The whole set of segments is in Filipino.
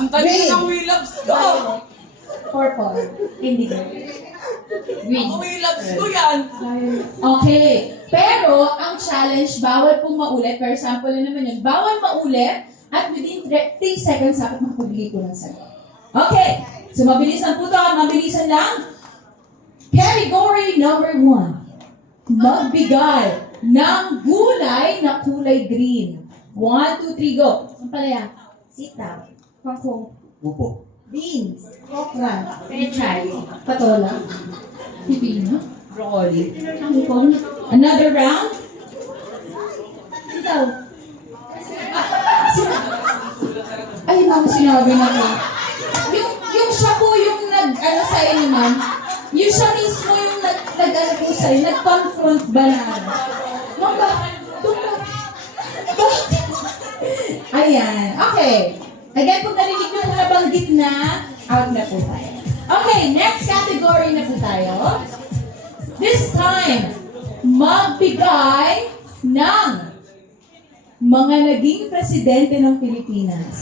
Ang talim ng Willows ko. Purple. Hindi ko. Green. Ang Willows ko yan. Okay. Pero, ang challenge, bawal pong maulit. For example na naman yun, bawal maulit at within 3 seconds dapat makapagli po ng sagot. Okay. So, mabilisan po ito. Mabilisan lang. Category number 1. Magbigay ng gulay na kulay green. 1, 2, 3, go. Ang palaya. Sitaw. Kangkong. Upo. Beans. Okra. Pechay. Patola. Pipino. Broccoli. Kangkong. Another round. Sitaw. Ay, ma'am, sinabi na ko. Yung siya po yung nag-ano sa inyo, ma'am. Yung siya mismo yung nag-ano po sa'yo, nag-confront ba na? Ma'am, bakit? Ayan. Okay. Again, kung narinig nyo na banggit na, out na po tayo. Okay, next category na po tayo. This time, magbigay ng mga naging presidente ng Pilipinas.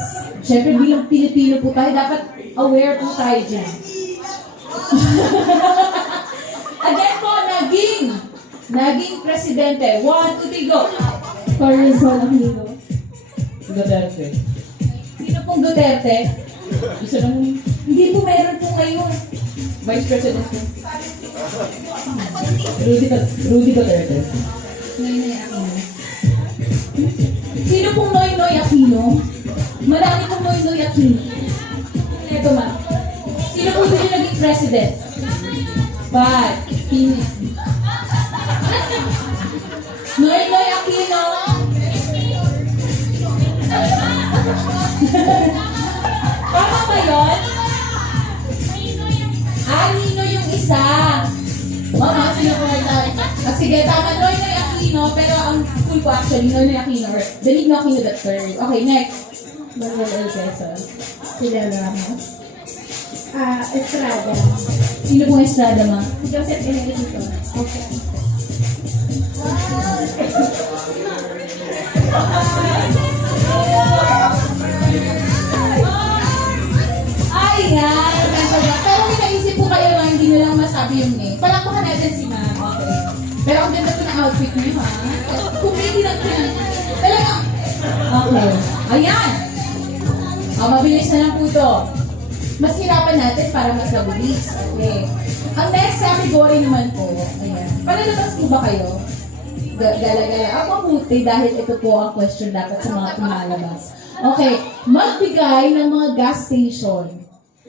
Siyempre, bilang Pilipino po tayo, dapat aware po tayo dyan. Again po, naging presidente. 1, 2, 3, go. Corazon Aquino. Duterte. Sino pong Duterte? Isa lang Hindi po meron po ngayon. Vice President ko. Rudy Duterte. Noynoy Aquino. Sino pong Noynoy Aquino? Marami pong Noynoy Aquino. Ito ma. Sino po yung naging president? Bad. Pini. Noynoy Aquino. Tama ba yun? Nino yung isa. Mama, sino po tayo? Sige, tama. Noynoy Aquino, pero ang full ko actually, Noynoy Aquino, or Benigno Aquino the third. Okay, next. Manuel L. Quezon. Kilala Ramos. Estrada. Sino pong Estrada, ma? Joseph Enriquito. Okay. Ayan. Pero may naisip po kayo na hindi nyo lang masabi yung name. Palakpakan natin si ma'am. Okay. Pero ang ganda po ng outfit niyo, ha? Kumili lang po yan. Talagang. Okay. Ayan. Mabilis na lang po ito. Mas hirapan natin para mas mabilis. Okay. Ang next category naman po, ayan. Palalabas po ba kayo? Gala-gala. Ako mabuti dahil ito po ang question dapat sa mga tumalabas. Okay. Magbigay ng mga gas station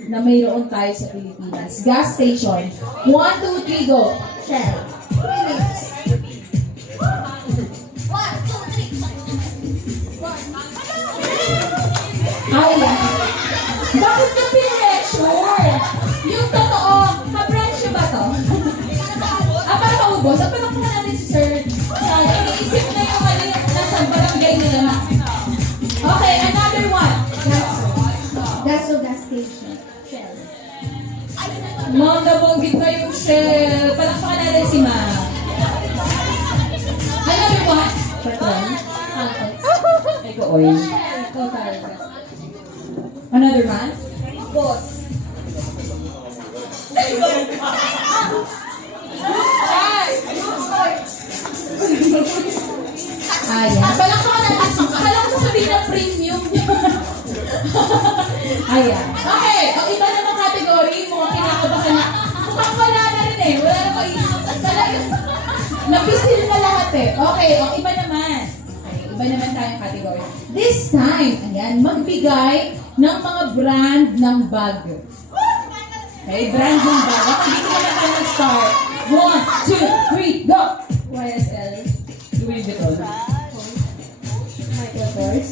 na mayroon tayo sa Pilipinas. Gas station. 1, 2, 3, go. Shell. Ayan. Bakit ka pinressure? Yung totoo, ka-pressure ba to? Para maubos. Ang palakpakan natin si Sir. Iniisip na yung ano yung nasa barangay nila na. Okay, another one. Gaso gas station. Shell. Ma'am, nabanggit na yung Shell. Palakpakan natin si Ma'am. Another one. Patron. Eko oil. Ikaw talaga. Another one. Boss. Ayan. Palakpakan natin si Ma'am. Akala ko sasabihin na premium. Ayan. Okay. Ang iba namang category, mga kinakabahan na. Mukhang wala na rin eh. Wala na maisip. Talaga. Napisil na lahat eh. Okay. Ang iba naman. Okay. Iba naman tayong category. This time, ayan, magbigay ng mga brand ng bag. Okay. Brand ng bag. Okay. Dito naman tayo mag-start. 1, 2, 3, go! YSL. Louis Vuitton. Michael Kors.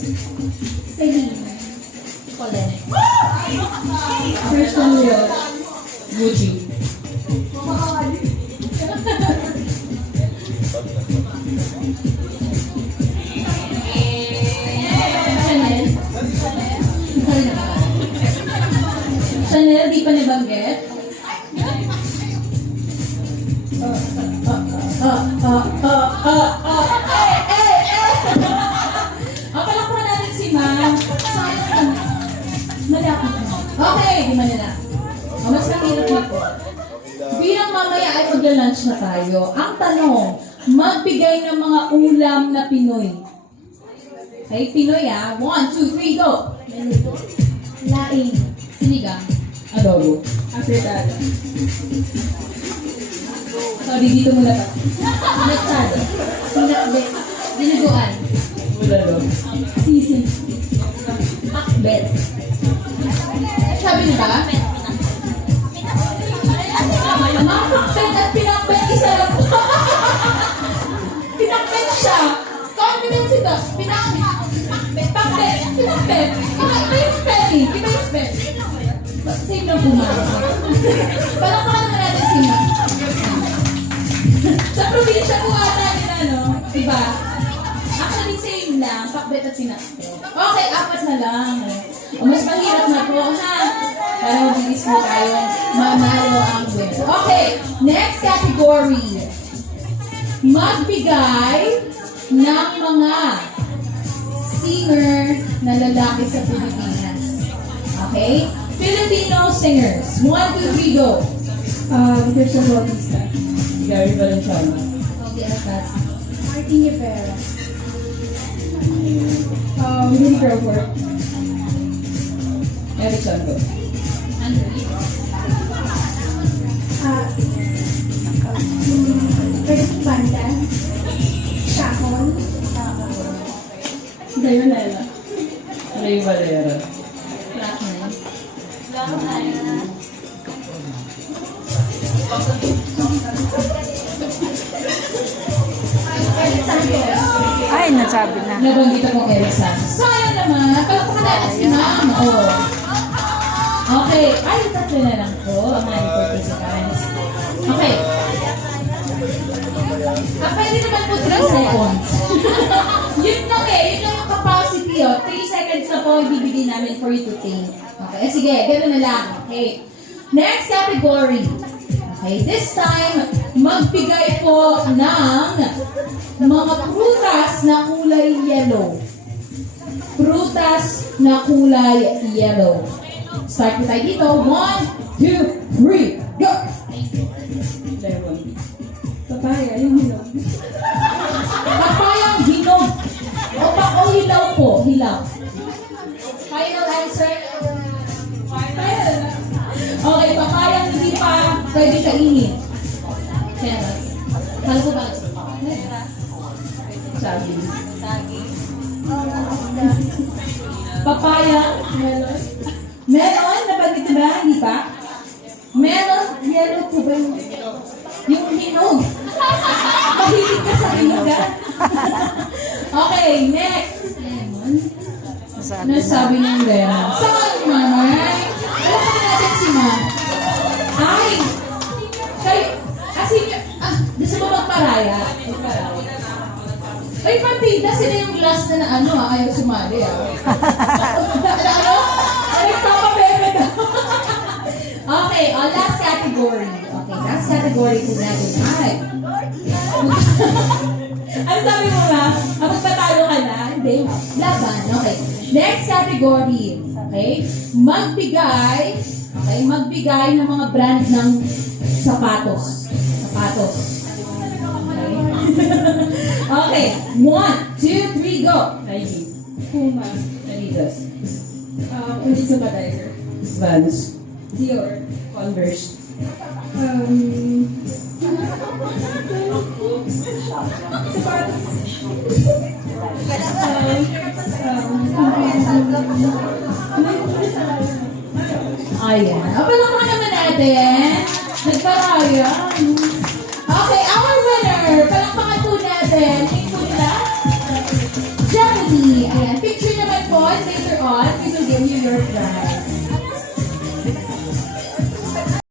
Celine. Colette. Christian Dior. Gucci. Chanel. Chanel, di pa nabanggit. Palakpakan natin si Ma'am. Malapit na. Okay, di Manila. O, mas mahirap na po. Bilang mamaya ay magla-lunch na tayo, ang tanong, magbigay ng mga ulam na Pinoy. Okay, Pinoy 1, 2, 3, go! Laing. Sinigang. Adobo. Afritada. Sorry, dito muna pa. Machado. Pinakbet. Dinuguan. Bulalo. Sisig. Pakbet. Sabi niyo ba? Mga pakbet at pinakbet, isa lang po. Pinakbet siya. Confidence ito. Pakbet. Pinakbet. Iba yung spelling. Iba yung spelling. Same lang po, ma'am. Palakpakan naman natin si ma'am. Sa probinsya po ata yun, ano? Diba? Actually, same lang. Pakbet at sinakbet. Okay, 4 na lang. O, mas mahirap na po, ha? Para mabilis mo tayo manalo ang winner. Okay, next category. Magbigay ng mga singer na lalaki sa Pilipinas. Okay? Filipino singers. 1, 2, 3, go. Christian Bautista. Gary Valenciano. Okay, atas. Martin Rivera. Willie Crawford. Eric Santo. First Banda. Shakon. Dayonela. Ray Valera. Ay, nasabi na. Nabanggit akong Eric Santos. Sayang naman. Palakpakan natin si Ma'am. Oo. Okay. Ay, 3 na lang po. Ang mga participants. Okay. Pwede naman po 3 seconds. Yun lang eh. Yun lang yung capacity. 3 seconds na po ibibigay namin for you to think. Okay. Sige, gano'n na lang. Okay. Next category. Okay. This time, magbigay po ng mga prutas na kulay yellow. Prutas na kulay yellow. Start po tayo dito. 1, 2, 3, go! Lemon. Papaya, yung hilaw. Papayang hinog. O hilaw po, hilaw. Final answer? Final. Okay, papayang hindi pa pwede kainin. Cheras. Halo po ba? Sabi. Papaya, melon. Melon, nabanggit ba? Hindi pa? Melon, yellow po ba yung hinog? Mahilig ka sa hinog, ha? Okay, next. Lemon. Nasabi ng lemon. Saan naman? Alam mo natin si Ma. Ay! Kayo, gusto mo magparaya? Ay, partida, sila yung last na ano, ayaw sumali, ano? Nagpapapeme daw. Okay, last category. Okay, last category po natin. Ay. Ano sabi mo ba? Magpatalo ka na? Hindi. Laban. Okay. Next category. Okay. Magbigay ng mga brand ng sapatos. Sapatos. Okay. 1, 2, 3, go. Nike. Puma. Adidas. Ulit sa Tiger. Vans. Dior. Converse. Sapatos. Ayan. Palakpakan naman natin. Nagparaya. Okay, our winner. Palakpakan